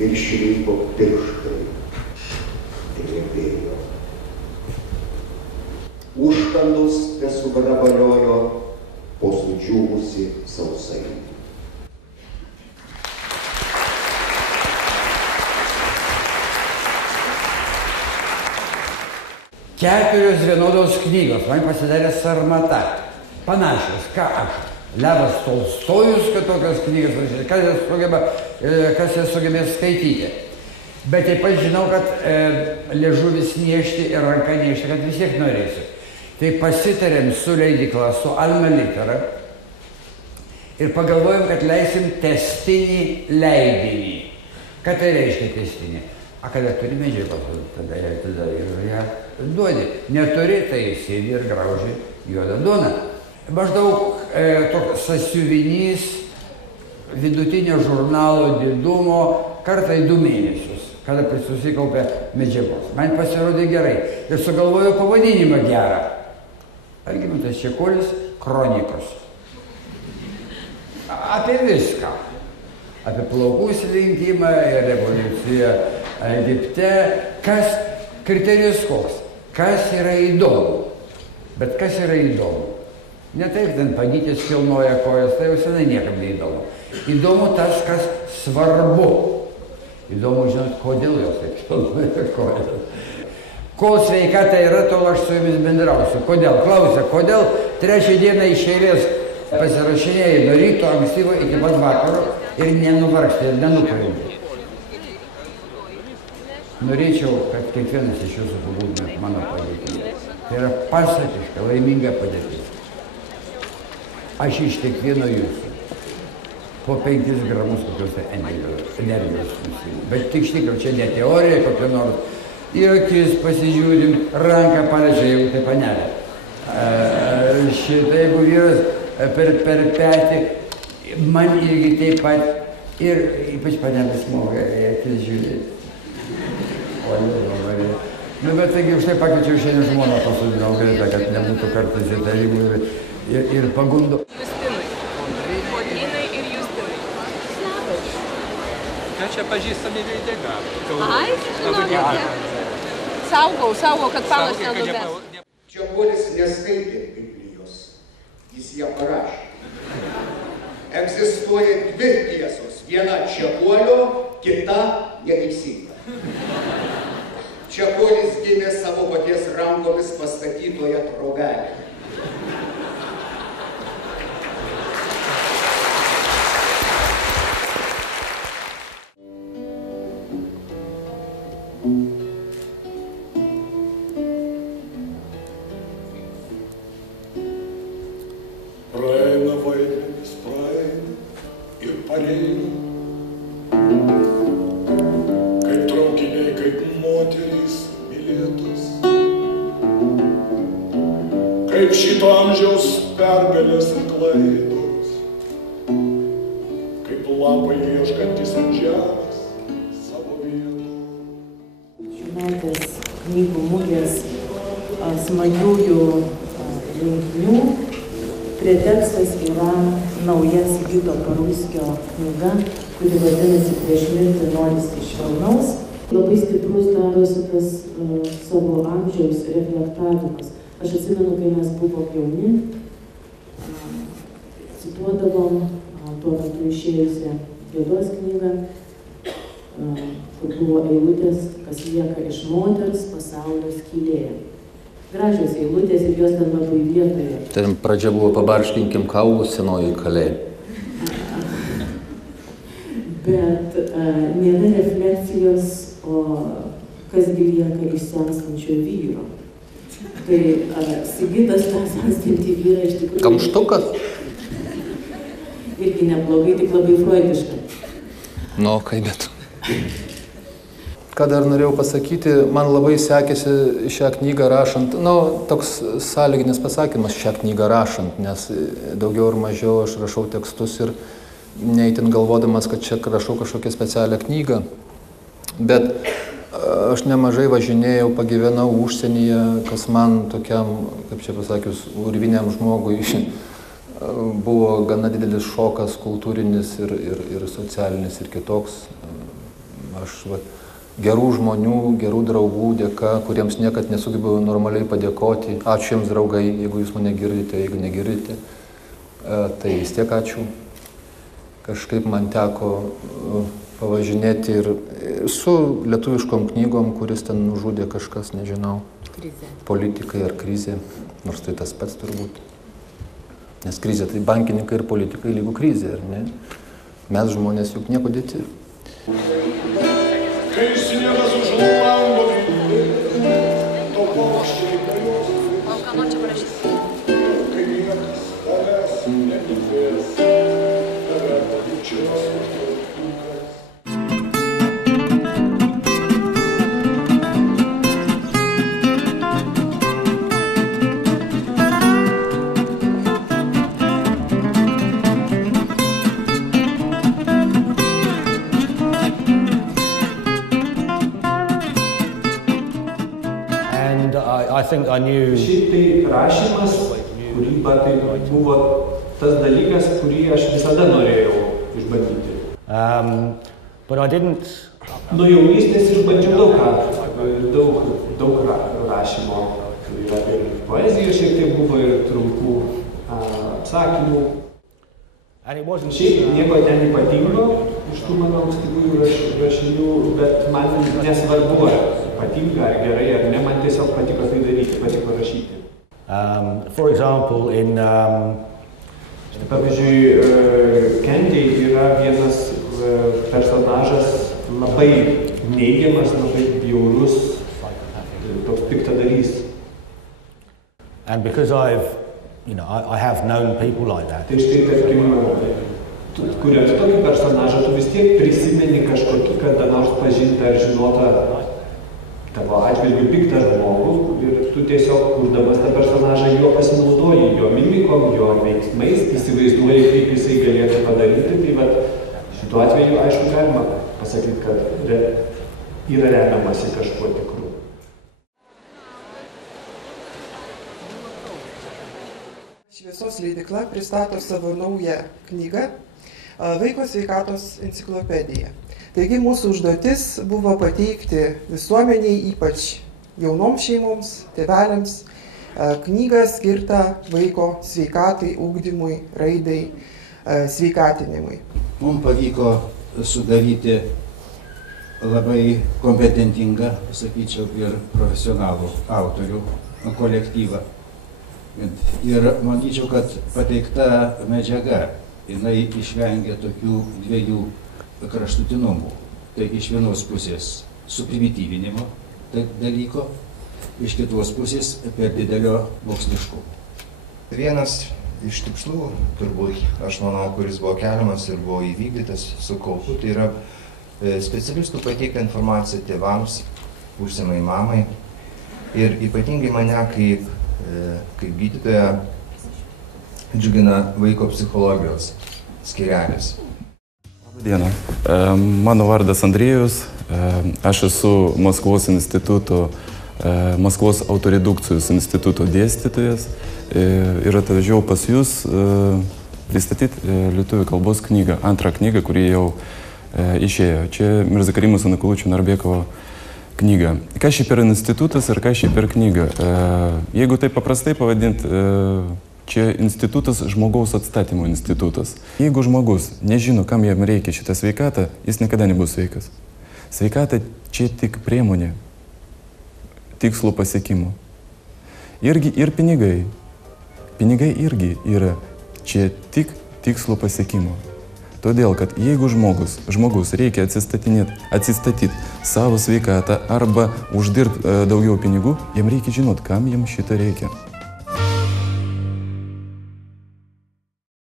viršininko pirštai drebėjo. Užkandus tesugrabaliojo po sudžiūvusi sausainį. Keturios vienodos knygos, man pasidarė sarmata, panašios, ką aš. Levas Tolstojus, kad tokios knygas rašyti, kas jas sugebės skaityti. Bet taip pat žinau, kad liežuvis niešti ir ranka niešti, kad vis tiek norėsiu. Tai pasitarėm su leidykla, su Alma Litera ir pagalvojom, kad leisim testinį leidinį. Ką tai reiškia testinį? A kada turi medžiagos, tada ir ją duodi. Neturi, tai sėdi ir grauži juodą duoną. Maždaug toks sąsiuvinys vidutinio žurnalo didumo kartą į 2 mėnesius, kada susikaupia medžiagos. Man pasirodė gerai ir sugalvojau pavadinimą gerą. Algimantas Čekuolis kronikos. Apie viską. Apie plaukų slinkimą ir revoliuciją Egipte. Kas kriterijus koks? Kas yra įdomu? Bet kas yra įdomu? Ne taip, ten pagytis kilnoja kojas, tai jau senai niekam neįdomu. Įdomu tas, kas svarbu. Įdomu žinot, kodėl jos taip kilnoja kojas. Kol sveikata yra, tol aš su jumis bendrausiu. Kodėl? Klausia, kodėl 3 dieną iš eilės pasirašinėjai nuo ryto ankstyvo iki pat vakaro ir nenuvargsti, ir nenukrinti. Norėčiau, kad kiekvienas iš jūsų pabūtumėt mano padėtyje. Tai yra pasakiška, laiminga padėtis. Aš iš kiekvieno jūsų po 5 gramus kokios energijos nusiimu. Bet tik štikau, čia ne teorija kokia nors. Į akis pasižiūrim, ranką paliečia, jeigu tai panelė. Šitą, jeigu vyras per petį, man irgi taip pat ir ypač panelė smoga į akis žiūrėti. Nu, bet taigi už tai pakeičiau šiandien žmoną pasodinau greta, kad nebūtų kartais įtarimų ir pagundų. Justinui. Kotynai ir Justinui. Ką čia pažįstami veidai gavo? Ai, žinote. Saugau, kad palas nenubės. Čekuolis neskaitė Biblijos, jis ją parašė. Egzistuoja 2 tiesos, viena Čekuolio, kita neteisinga. Čekuolis gimė savo paties rankomis pastatytoje trobelėje. Praeina vaidmenis, praeina ir pareina. Kaip traukiniai, kaip moterys mylėtos. Kaip šito amžiaus pergalės ir klaidos. Kaip lapai ieškantis ant žemės savo vietos. Šiųmetės knygų mugės smagiųjų renginių pretekstas yra nauja Sigito Parulskio knyga, kuri vadinasi Prieš mirtį norisi švelnaus. Labai stiprus darosi tas savo amžiaus reflektavimas. Aš atsimenu, kai mes buvom jauni, cituodavom tuo metu išėjusią Gėdos knygą, kur buvo eilutės, kas lieka iš moters pasaulio skylėje. Gražios eilutės ir jos ten labai vietoje. Ten pradžia buvo pabarškinkim kaulus senoji kalėjai. Bet nėra refleksijos, o kasgi lieka iš senstančio vyro. Tai Sigitas tą senstantį vyrą iš tikrųjų... Kamštukas? Irgi neblogai, tik labai freudiška. Nu, kaip bet. Ką dar norėjau pasakyti, man labai sekėsi šią knygą rašant, toks sąlyginis pasakymas šią knygą rašant, nes daugiau ir mažiau aš rašau tekstus ir neįtin galvodamas, kad čia rašau kažkokią specialią knygą. Bet aš nemažai važinėjau, pagyvenau užsienyje, kas man tokiam, kaip čia pasakius, urviniam žmogui buvo gana didelis šokas kultūrinis ir socialinis ir kitoks. Aš gerų žmonių, gerų draugų dėka, kuriems niekad nesugebu normaliai padėkoti. Ačiū jums, draugai, jeigu jūs mane girdite, jeigu negirdite. Tai vis tiek ačiū. Kažkaip man teko pavažinėti ir su lietuviškom knygom, kuris ten nužudė kažkas, nežinau. Krizė. Politikai ar krizė, nors tai tas pats turbūt. Nes krizė tai bankininkai ir politikai lygų krizė, ar ne? Mes žmonės juk nieko dėti. Kai sniegas už lango vilni, to paukščiai dainuos. O ką man čia parašyti? Kai niekas tavęs netikės, tave patyčios užduotukas. Šiaip tai rašymas, kūryba, tai buvo tas dalykas, kurį aš visada norėjau išbandyti. Nuo jaunystės išbandžiau daug rašymo. Ir poezijos šiek tiek buvo ir trumpų apsakymų. Šiaip nieko ten ypatingo iš tų mano ankstyvųjų rašinių, bet man nesvarbu, ar patinka, ar gerai, ar ne, man tiesiog patiko tai daryti, patiko rašyti. For example, Pavyzdžiui, Kendiai yra vienas personažas labai neigiamas, labai bjaurus, toks piktadarys. and because I have known people like that. Tai štai, tarkim, kuriant tokį personažą, tu vis tiek prisimeni kažkokį kada nors pažintą ar žinotą tavo atžvilgių piktą žmogų ir tu tiesiog, kurdamas tą personažą, jo pasinaudoji, jo mimikom, jo veiksmais, įsivaizduoji, kaip jisai galėtų padaryti. Tai vat šituo atveju, aišku, galima pasakyti, kad yra remiamasi kažkuo tikru. Šviesos leidykla pristato savo naują knygą Vaiko sveikatos enciklopedija. Taigi mūsų užduotis buvo pateikti visuomeniai, ypač jaunoms šeimoms, tėveliams, knygą skirtą vaiko sveikatai, ugdymui, raidai, sveikatinimui. Mums pavyko sudaryti labai kompetentingą, sakyčiau, ir profesionalų autorių kolektyvą. Ir manyčiau, kad pateikta medžiaga, jinai išvengia tokių dviejų kraštutinumų. Tai iš vienos pusės suprimityvinimo dalyko, iš kitos pusės per didelio moksliškumo. Vienas iš tikslų, turbūt, aš manau, kuris buvo keliamas ir buvo įvykdytas su kaupu, tai yra specialistų pateikia informaciją tėvams, būsimai mamai ir ypatingai mane kaip gydytoja džiugina vaiko psichologijos skyrelis. Labadiena, mano vardas Andrėjus, aš esu Maskvos instituto, Maskvos autoredukcijos instituto dėstytojas ir atvažiavau pas jūs pristatyti lietuvių kalbos knygą, antrą knygą, kuri jau išėjo. Čia Mirza Karimo Zanakulučio Narbekovo knyga. Kas šiaip yra institutas ir kas šiaip yra knyga? Jeigu tai paprastai pavadinti, čia institutas žmogaus atstatymo institutas. Jeigu žmogus nežino, kam jam reikia šitą sveikatą, jis niekada nebus sveikas. Sveikata čia tik priemonė tikslo pasiekimo. Ir pinigai. Pinigai irgi yra čia tik tikslo pasiekimo. Todėl, kad jeigu žmogus reikia atsistatyti savo sveikatą arba uždirbti daugiau pinigų, jam reikia žinoti, kam jam šitą reikia.